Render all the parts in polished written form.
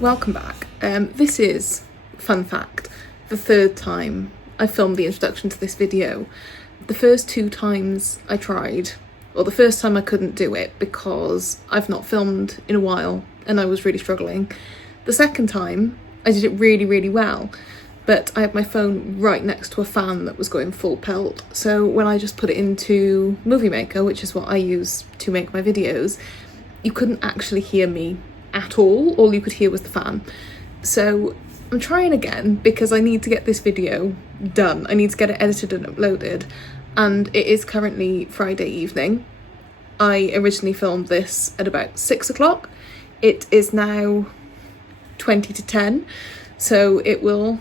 Welcome back. This is, fun fact, the third time I filmed the introduction to this video. The first two times I tried, or the first time I couldn't do it because I've not filmed in a while and I was really struggling. The second time I did it really well, but I had my phone right next to a fan that was going full pelt, so when I just put it into Movie Maker, which is what I use to make my videos, you couldn't actually hear me at all you could hear was the fan. So I'm trying again because I need to get this video done. I need to get it edited and uploaded, and it is currently Friday evening. I originally filmed this at about 6 o'clock. It is now 20 to 10, so it will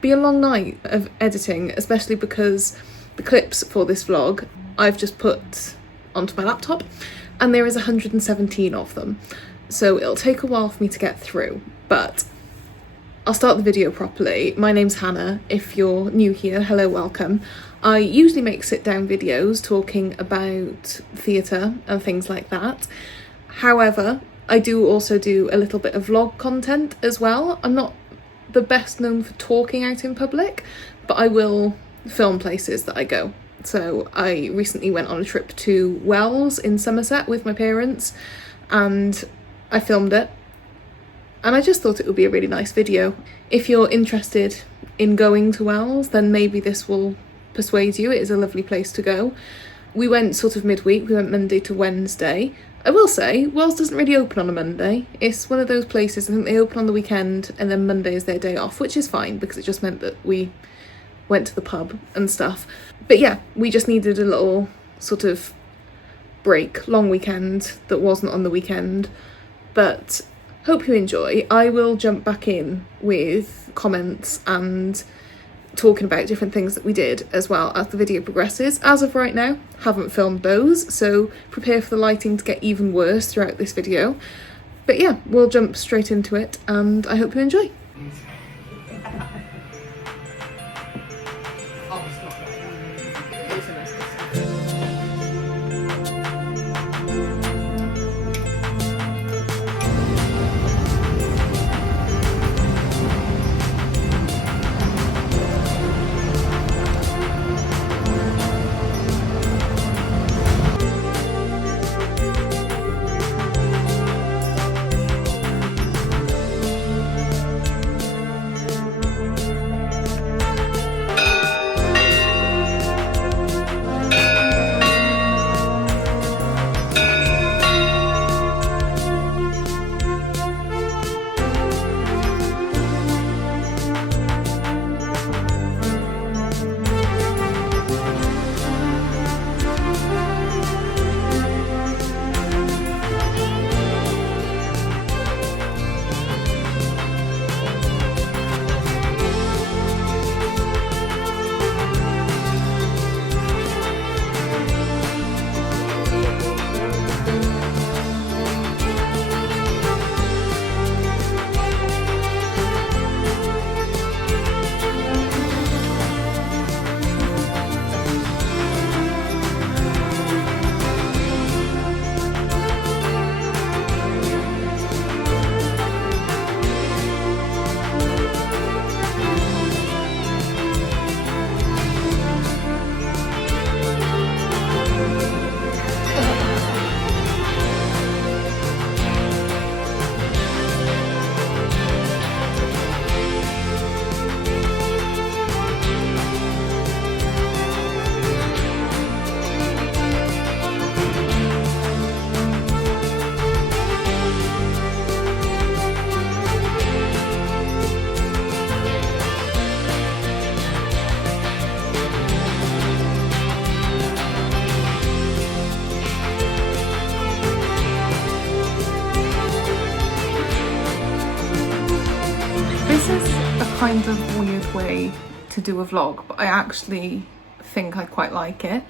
be a long night of editing, especially because the clips for this vlog I've just put onto my laptop and there is 117 of them. So it'll take a while for me to get through, but I'll start the video properly. My name's Hannah. If you're new here, hello, welcome. I usually make sit-down videos talking about theatre and things like that. However, I do also do a little bit of vlog content as well. I'm not the best known for talking out in public, but I will film places that I go. So I recently went on a trip to Wells in Somerset with my parents, and I filmed it, and I just thought it would be a really nice video. If you're interested in going to Wells, then maybe this will persuade you. It is a lovely place to go. We went sort of midweek, we went Monday to Wednesday. I will say, Wells doesn't really open on a Monday. It's one of those places, I think they open on the weekend and then Monday is their day off, which is fine because it just meant that we went to the pub and stuff. But yeah, we just needed a little sort of break, long weekend that wasn't on the weekend. But hope you enjoy. I will jump back in with comments and talking about different things that we did as well as the video progresses. As of right now, haven't filmed those, so prepare for the lighting to get even worse throughout this video. But yeah, we'll jump straight into it and I hope you enjoy. Kind of weird way to do a vlog, but I actually think I quite like it.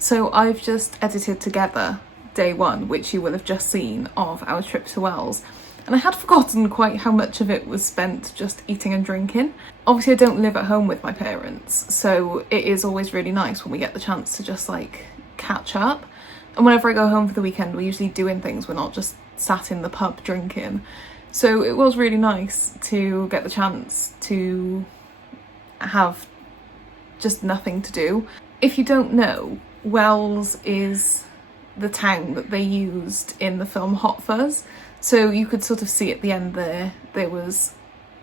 So I've just edited together day one, which you will have just seen, of our trip to Wells, and I had forgotten quite how much of it was spent just eating and drinking. Obviously I don't live at home with my parents, so it is always really nice when we get the chance to just like catch up. And whenever I go home for the weekend, we're usually doing things, we're not just sat in the pub drinking. So it was really nice to get the chance to have just nothing to do. If you don't know, Wells is the town that they used in the film Hot Fuzz. So you could sort of see at the end there was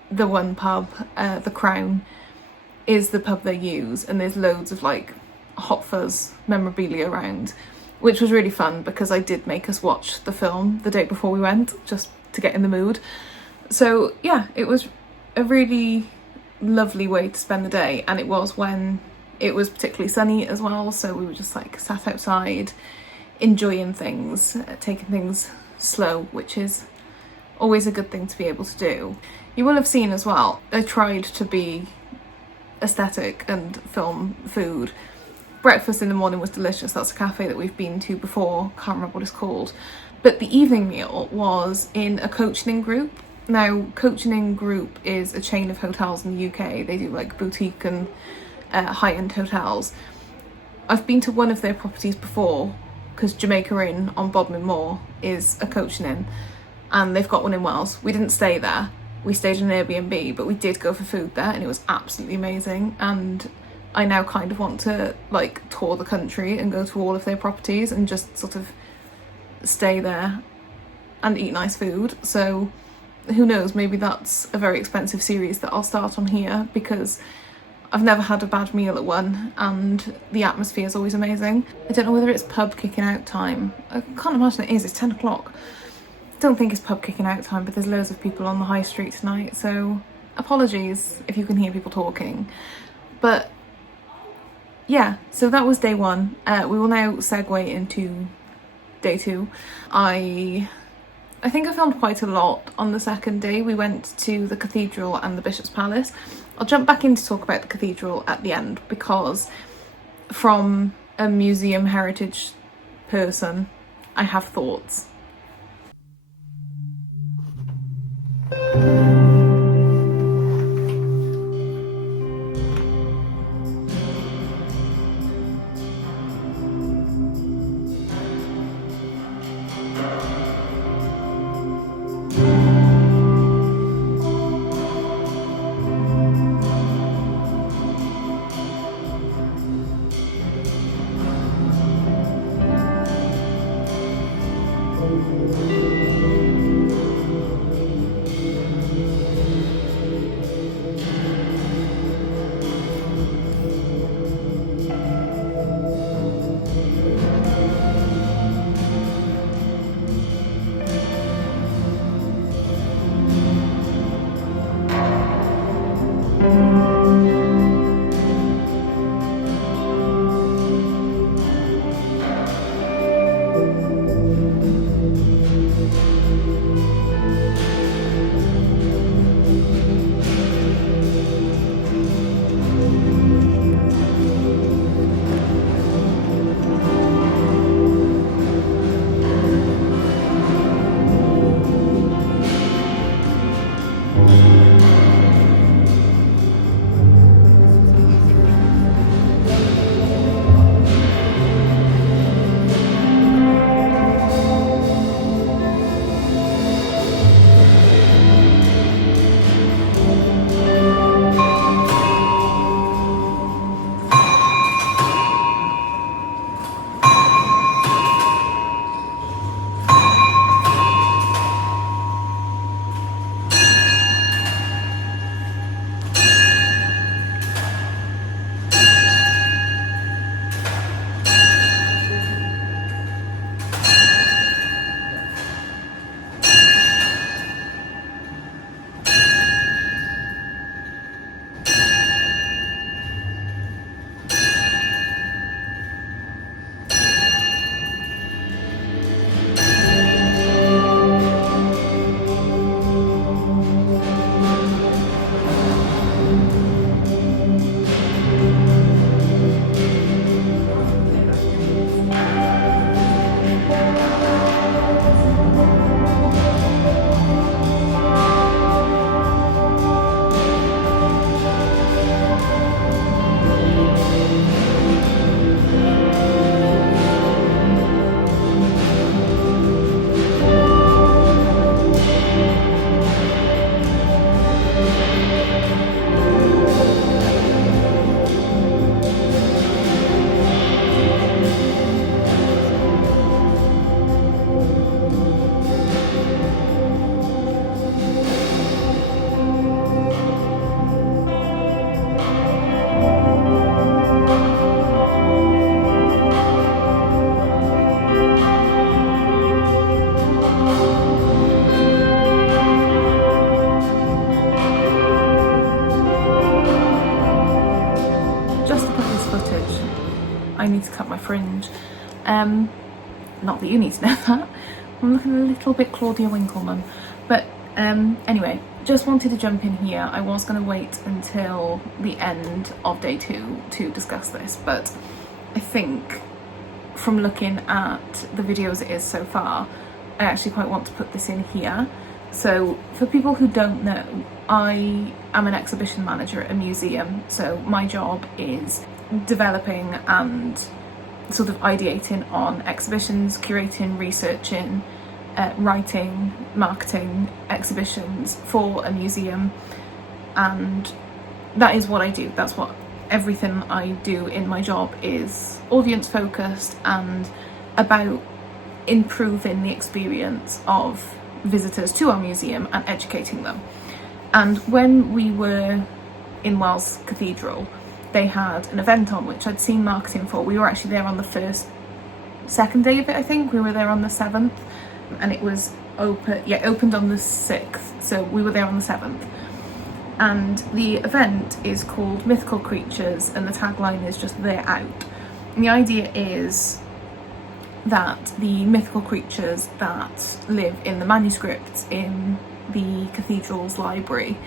the one pub, the Crown, is the pub they use, and there's loads of like Hot Fuzz memorabilia around, which was really fun because I did make us watch the film the day before we went, just to get in the mood. So yeah, it was a really lovely way to spend the day, and it was when it was particularly sunny as well, so we were just like sat outside enjoying things, taking things slow, which is always a good thing to be able to do. You will have seen as well, I tried to be aesthetic and film food. Breakfast in the morning was delicious. That's a cafe that we've been to before, can't remember what it's called. But the evening meal was in a coaching group. Now, Coaching Group is a chain of hotels in the UK. They do like boutique and high-end hotels. I've been to one of their properties before, because Jamaica Inn on Bodmin Moor is a coaching inn, and they've got one in Wales. We didn't stay there. We stayed in an Airbnb, but we did go for food there, and it was absolutely amazing. And I now kind of want to like tour the country and go to all of their properties and just sort of stay there and eat nice food. So who knows, maybe that's a very expensive series that I'll start on here, because I've never had a bad meal at one and the atmosphere is always amazing. I don't know whether it's pub kicking out time. I can't imagine it is, it's 10 o'clock. Don't think it's pub kicking out time, but there's loads of people on the high street tonight, so apologies if you can hear people talking. But yeah, so that was day one. We will now segue into day two. I think I filmed quite a lot on the second day. We went to the cathedral and the Bishop's Palace. I'll jump back in to talk about the cathedral at the end, because from a museum heritage person, I have thoughts. Not that you need to know that. I'm looking a little bit Claudia Winkleman. But anyway, just wanted to jump in here. I was going to wait until the end of day 2 to discuss this, but I think from looking at the video as it is so far, I actually quite want to put this in here. So for people who don't know, I am an exhibition manager at a museum, so my job is developing and sort of ideating on exhibitions, curating, researching, writing, marketing exhibitions for a museum, and that is what I do. That's what everything I do in my job is audience focused and about improving the experience of visitors to our museum and educating them. And when we were in Wells Cathedral, they had an event on which I'd seen marketing for. We were actually there on the second day of it, I think. We were there on the 7th, and it was opened on the 6th, so we were there on the 7th. And the event is called Mythical Creatures, and the tagline is just "They're out." And the idea is that the mythical creatures that live in the manuscripts in the cathedral's library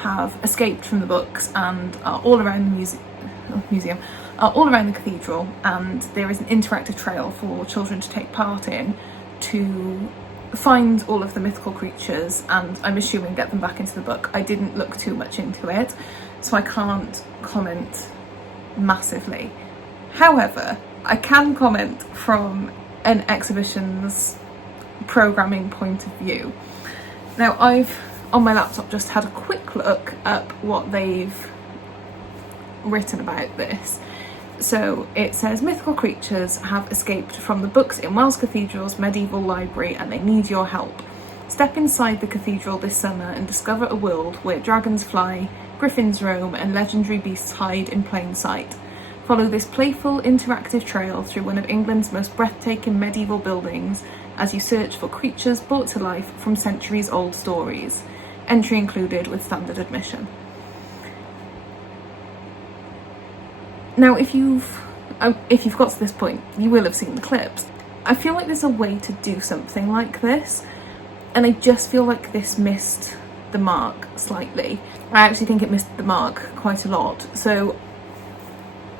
have escaped from the books and are all around the all around the cathedral, and there is an interactive trail for children to take part in to find all of the mythical creatures, and I'm assuming get them back into the book. I didn't look too much into it, so I can't comment massively. However, I can comment from an exhibition's programming point of view. Now, I've on my laptop just had a quick look up what they've written about this. So it says mythical creatures have escaped from the books in Wells Cathedral's medieval library and they need your help. Step inside the cathedral this summer and discover a world where dragons fly, griffins roam and legendary beasts hide in plain sight. Follow this playful, interactive trail through one of England's most breathtaking medieval buildings as you search for creatures brought to life from centuries-old stories. Entry included with standard admission. Now, if you've got to this point, you will have seen the clips. I feel like there's a way to do something like this, and I just feel like this missed the mark slightly. I actually think it missed the mark quite a lot. So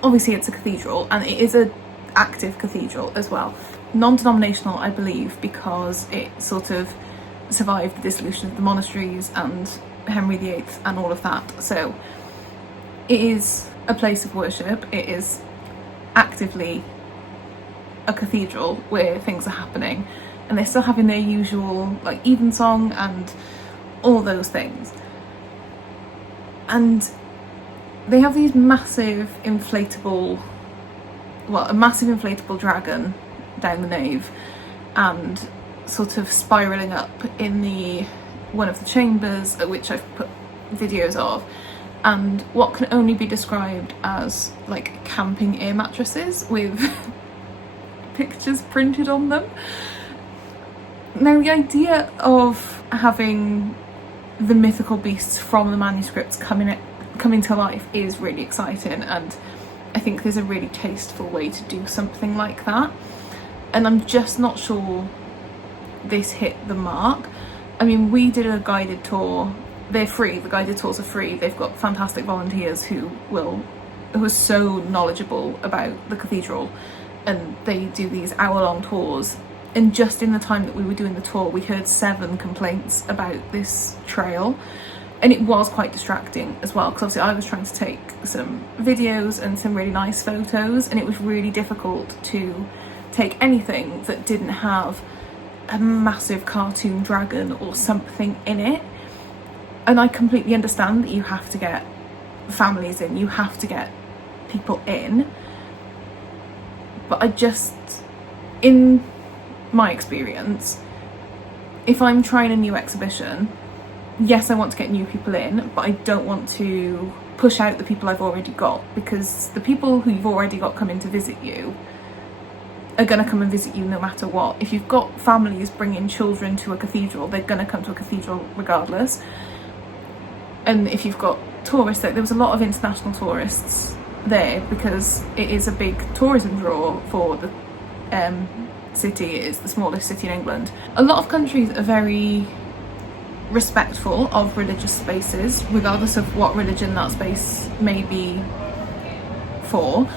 obviously it's a cathedral, and it is an active cathedral as well. Non-denominational, I believe, because it sort of survived the dissolution of the monasteries and Henry VIII and all of that. So it is a place of worship. It is actively a cathedral where things are happening, and they're still having their usual like evensong and all those things. And they have these massive inflatable dragon down the nave and sort of spiralling up in one of the chambers, which I've put videos of, and what can only be described as like camping air mattresses with pictures printed on them. Now, the idea of having the mythical beasts from the manuscripts coming to life is really exciting, and I think there's a really tasteful way to do something like that, and I'm just not sure this hit the mark. I mean, we did a guided tour. They're free, the guided tours are free. They've got fantastic volunteers who are so knowledgeable about the cathedral, and they do these hour-long tours. And just in the time that we were doing the tour, we heard 7 complaints about this trail, and it was quite distracting as well, because obviously I was trying to take some videos and some really nice photos, and it was really difficult to take anything that didn't have a massive cartoon dragon or something in it. And I completely understand that you have to get families in, you have to get people in, but I just, in my experience, if I'm trying a new exhibition, yes, I want to get new people in, but I don't want to push out the people I've already got, because the people who you've already got coming to visit you are going to come and visit you no matter what. If you've got families bringing children to a cathedral, they're going to come to a cathedral regardless. And if you've got tourists, there was a lot of international tourists there because it is a big tourism draw for the city. It is the smallest city in England. A lot of countries are very respectful of religious spaces, regardless of what religion that space may be for.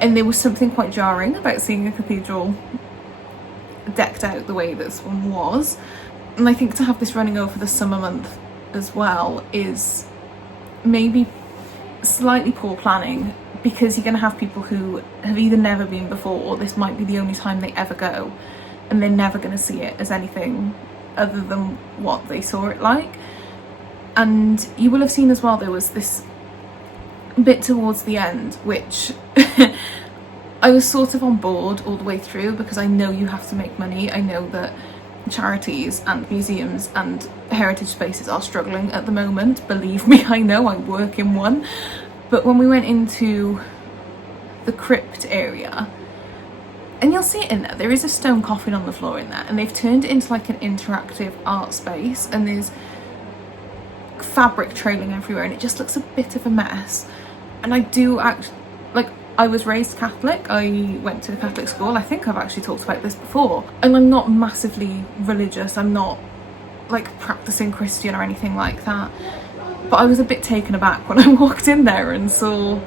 And there was something quite jarring about seeing a cathedral decked out the way this one was. And I think to have this running over the summer month as well is maybe slightly poor planning, because you're going to have people who have either never been before, or this might be the only time they ever go, and they're never going to see it as anything other than what they saw it like. And you will have seen as well, there was this bit towards the end which I was sort of on board all the way through, because I know you have to make money. I know that charities and museums and heritage spaces are struggling at the moment, believe me, I know, I work in one. But when we went into the crypt area, and you'll see it in there, there is a stone coffin on the floor in there, and they've turned it into like an interactive art space, and there's fabric trailing everywhere, and it just looks a bit of a mess. And I do actually, like, I was raised Catholic, I went to a Catholic school, I think I've actually talked about this before, and I'm not massively religious, I'm not like practicing Christian or anything like that, but I was a bit taken aback when I walked in there and saw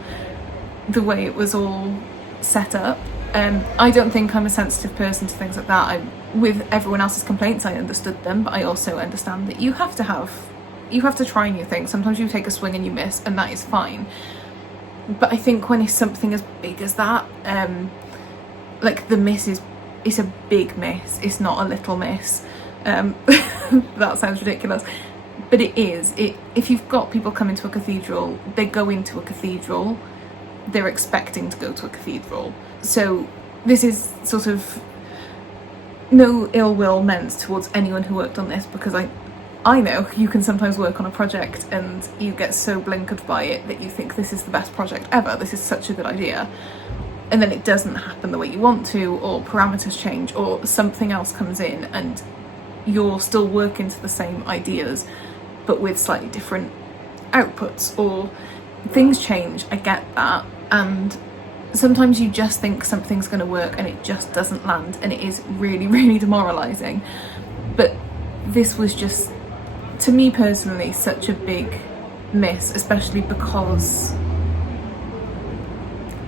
the way it was all set up. I don't think I'm a sensitive person to things like that. With everyone else's complaints, I understood them, but I also understand that you have to try new things. Sometimes you take a swing and you miss, and that is fine. But I think when it's something as big as that, like the miss is a big miss. It's not a little miss. That sounds ridiculous, but it is. If you've got people coming to a cathedral, they go into a cathedral, they're expecting to go to a cathedral. So this is sort of no ill will meant towards anyone who worked on this, because I know you can sometimes work on a project and you get so blinkered by it that you think this is the best project ever, this is such a good idea, and then it doesn't happen the way you want to, or parameters change, or something else comes in and you're still working to the same ideas but with slightly different outputs, or things change. I get that, and sometimes you just think something's going to work and it just doesn't land, and it is really, really demoralising. But this was just, to me personally, such a big miss, especially because,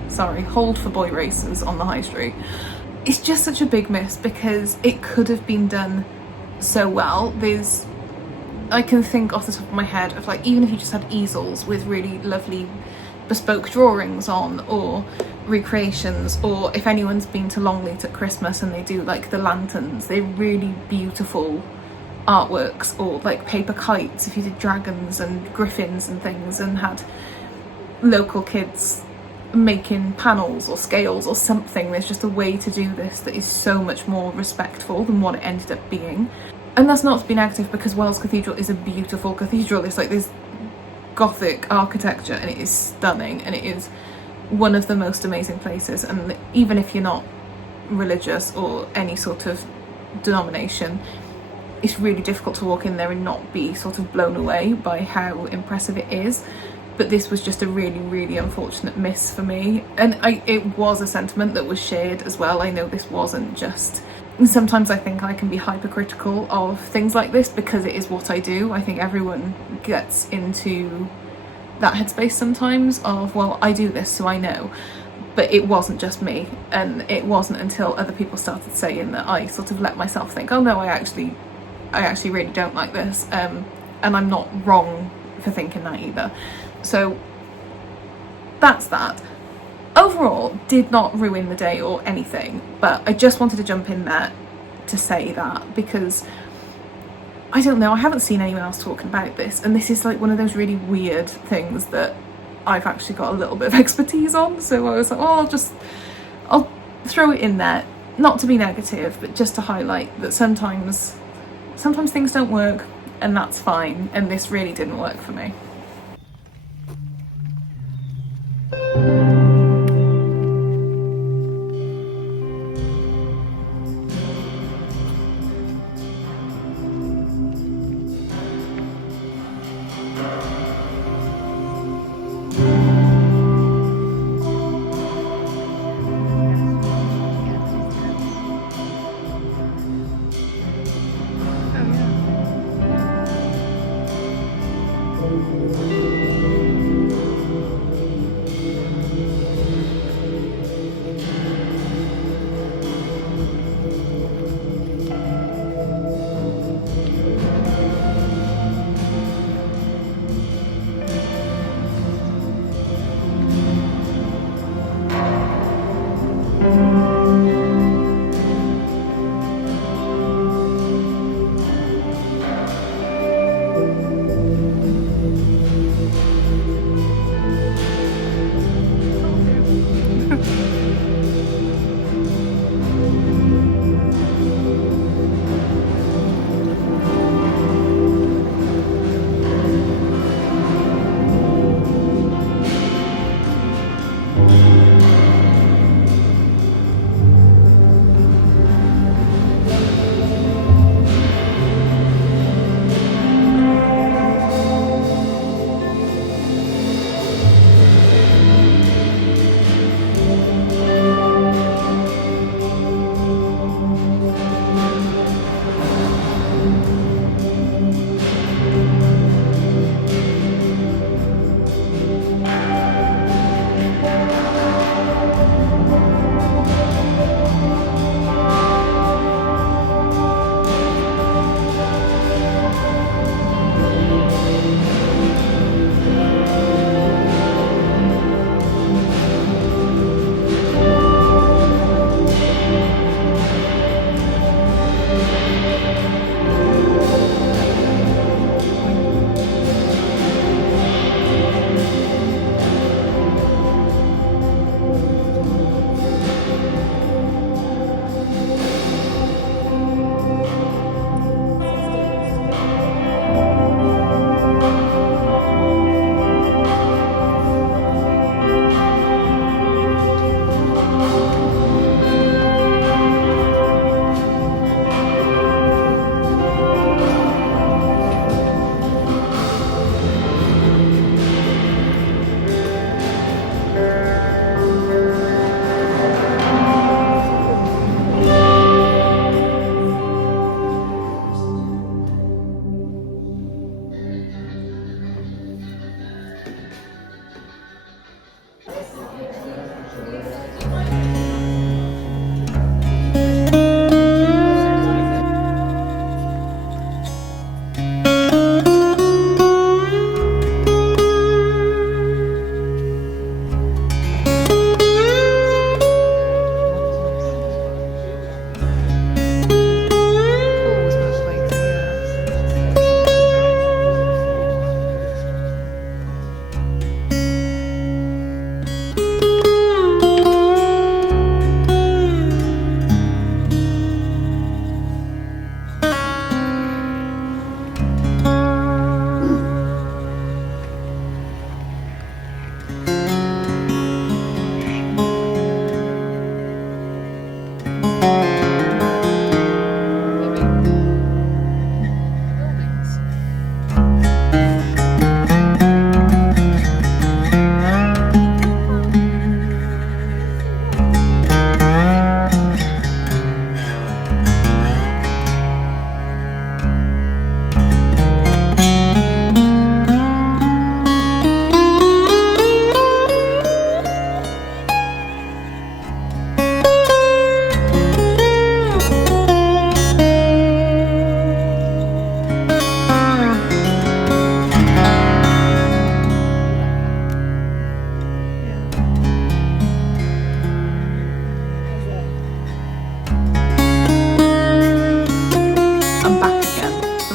sorry, hold for boy racers on the high street. It's just such a big miss because it could have been done so well. I can think off the top of my head of, like, even if you just had easels with really lovely bespoke drawings on, or recreations, or if anyone's been to Longleat at Christmas and they do like the lanterns, they're really beautiful artworks, or like paper kites if you did dragons and griffins and things, and had local kids making panels or scales or something. There's just a way to do this that is so much more respectful than what it ended up being. And that's not to be negative, because Wells Cathedral is a beautiful cathedral. It's like this Gothic architecture, and it is stunning, and it is one of the most amazing places. And even if you're not religious or any sort of denomination, it's really difficult to walk in there and not be sort of blown away by how impressive it is. But this was just a really, really unfortunate miss for me, and it was a sentiment that was shared as well. I know this wasn't just, sometimes I think I can be hypercritical of things like this because it is what I do. I think everyone gets into that headspace sometimes of, well, I do this so I know. But it wasn't just me, and it wasn't until other people started saying that I sort of let myself think, oh no, I actually really don't like this, and I'm not wrong for thinking that either. So that's that. Overall, did not ruin the day or anything, but I just wanted to jump in there to say that, because I don't know, I haven't seen anyone else talking about this, and this is like one of those really weird things that I've actually got a little bit of expertise on. So I was like, oh, I'll throw it in there, not to be negative, but just to highlight that sometimes things don't work, and that's fine, and this really didn't work for me.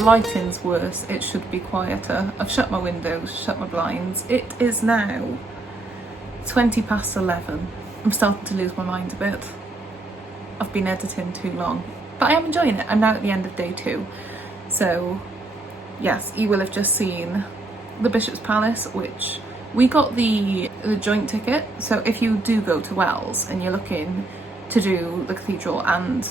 lighting's worse, it should be quieter. I've shut my windows, shut my blinds. It is now 20 past 11. I'm starting to lose my mind a bit. I've been editing too long, but I am enjoying it. I'm now at the end of day 2. So yes, you will have just seen the Bishop's Palace, which we got the joint ticket. So if you do go to Wells and you're looking to do the cathedral and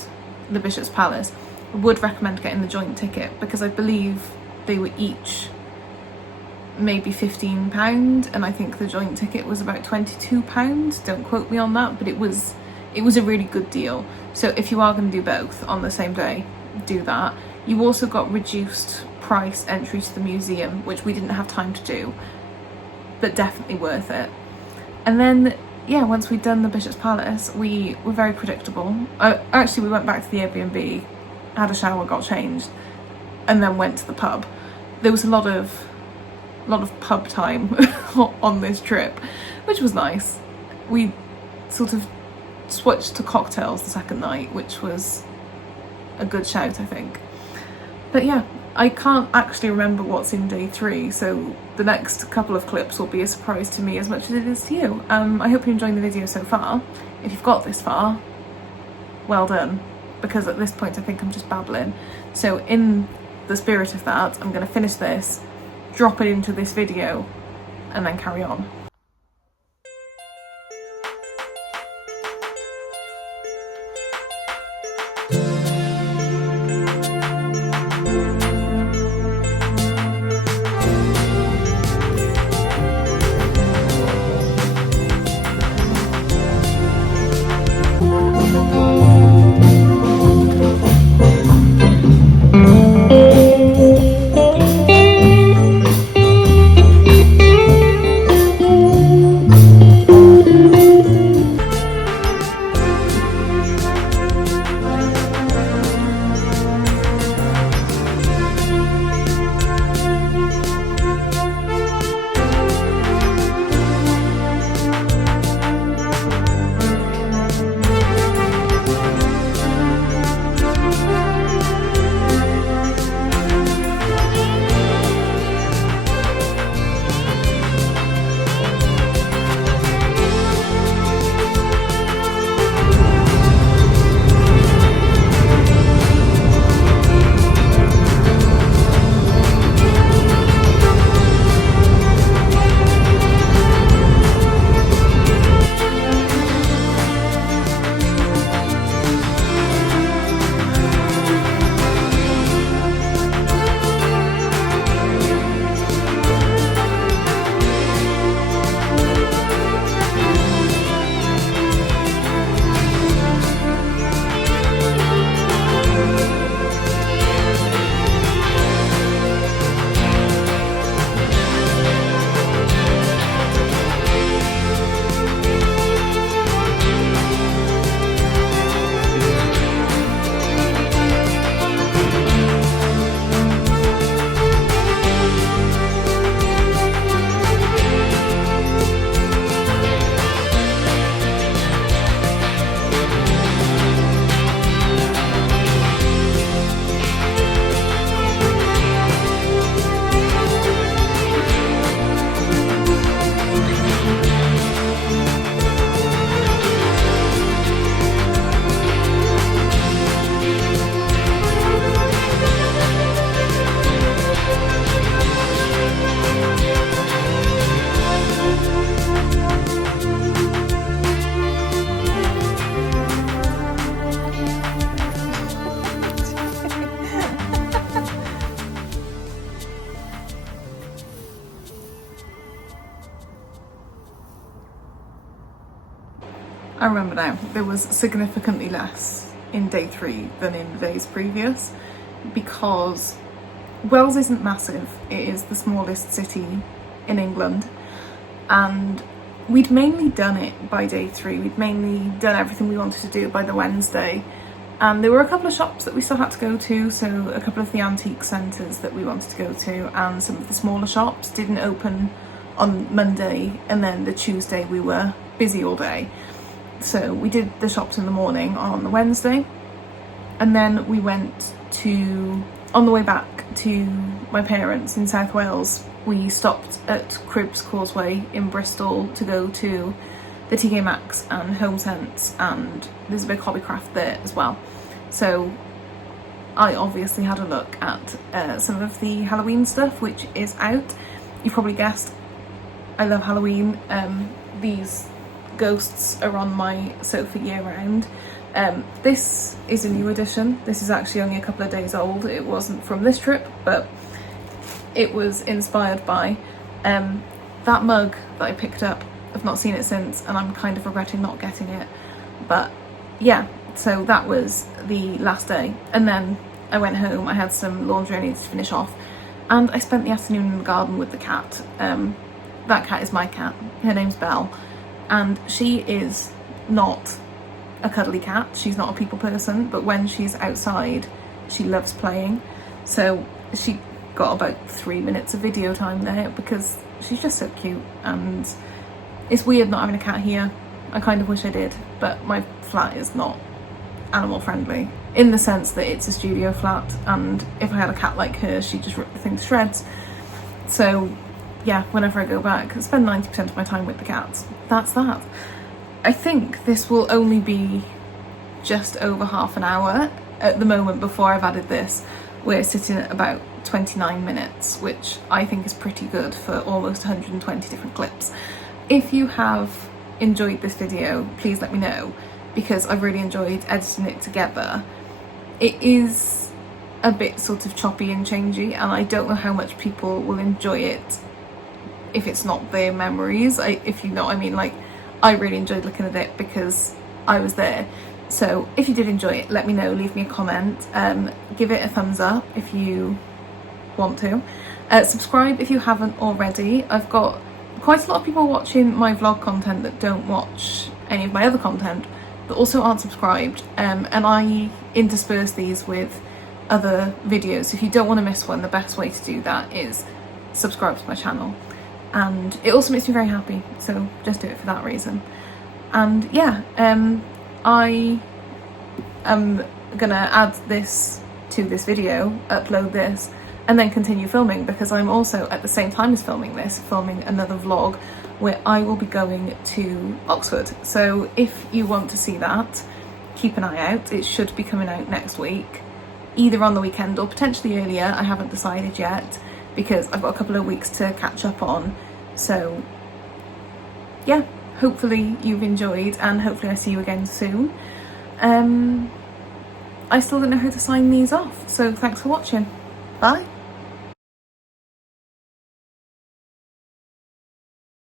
the Bishop's Palace, I would recommend getting the joint ticket, because I believe they were each maybe £15, and I think the joint ticket was about £22. Don't quote me on that, but it was a really good deal. So if you are going to do both on the same day, do that. You also got reduced price entry to the museum, which we didn't have time to do, but definitely worth it. And then, yeah, once we'd done the Bishop's Palace, we were very predictable. Actually, we went back to the Airbnb, had a shower, got changed, and then went to the pub. There was a lot of pub time on this trip, which was nice. We sort of switched to cocktails the second night, which was a good shout, I think. But yeah, I can't actually remember what's in day 3, so the next couple of clips will be a surprise to me as much as it is to you. I hope you're enjoying the video so far. If you've got this far, well done, because at this point I think I'm just babbling. So in the spirit of that, I'm going to finish this, drop it into this video, and then carry on. I remember now, there was significantly less in day 3 than in the days previous, because Wales isn't massive. It is the smallest city in England, and we'd mainly done it by day 3. We'd mainly done everything we wanted to do by the Wednesday, and there were a couple of shops that we still had to go to, so a couple of the antique centres that we wanted to go to, and some of the smaller shops didn't open on Monday, and then the Tuesday we were busy all day. So we did the shops in the morning on the Wednesday, and then we went to, on the way back to my parents in South Wales, we stopped at Cribbs Causeway in Bristol to go to the TK Maxx and Home Sense, and there's a big Hobbycraft there as well. So I obviously had a look at some of the Halloween stuff which is out. You probably guessed, I love Halloween. These ghosts are on my sofa year round. This is a new edition. This is actually only a couple of days old. It wasn't from this trip, but it was inspired by that mug that I picked up. I've not seen it since, and I'm kind of regretting not getting it. But yeah, so that was the last day. And then I went home, I had some laundry I needed to finish off, and I spent the afternoon in the garden with the cat. That cat is my cat, her name's Belle, and she is not a cuddly cat, she's not a people person, but when she's outside she loves playing. So she got about 3 minutes of video time there because she's just so cute, and it's weird not having a cat here. I kind of wish I did, but my flat is not animal friendly in the sense that it's a studio flat, and if I had a cat like her she'd just rip the thing to shreds. So yeah, whenever I go back I spend 90% of my time with the cats. That's that. I think this will only be just over half an hour at the moment. Before I've added this, we're sitting at about 29 minutes, which I think is pretty good for almost 120 different clips. If you have enjoyed this video, please let me know, because I've really enjoyed editing it together. It is a bit sort of choppy and changey, and I don't know how much people will enjoy it if it's not their memories, if you know what I mean. Like, I really enjoyed looking at it because I was there. So if you did enjoy it, let me know, leave me a comment, give it a thumbs up if you want to. Subscribe if you haven't already. I've got quite a lot of people watching my vlog content that don't watch any of my other content, that also aren't subscribed, and I intersperse these with other videos. If you don't want to miss one, the best way to do that is subscribe to my channel, and it also makes me very happy, so just do it for that reason. And yeah, I am gonna add this to this video, upload this, and then continue filming, because I'm also at the same time as filming this, filming another vlog where I will be going to Oxford. So if you want to see that, keep an eye out. It should be coming out next week, either on the weekend or potentially earlier. I haven't decided yet because I've got a couple of weeks to catch up on. So yeah, hopefully you've enjoyed, and hopefully I see you again soon. I still don't know how to sign these off, so thanks for watching. Bye.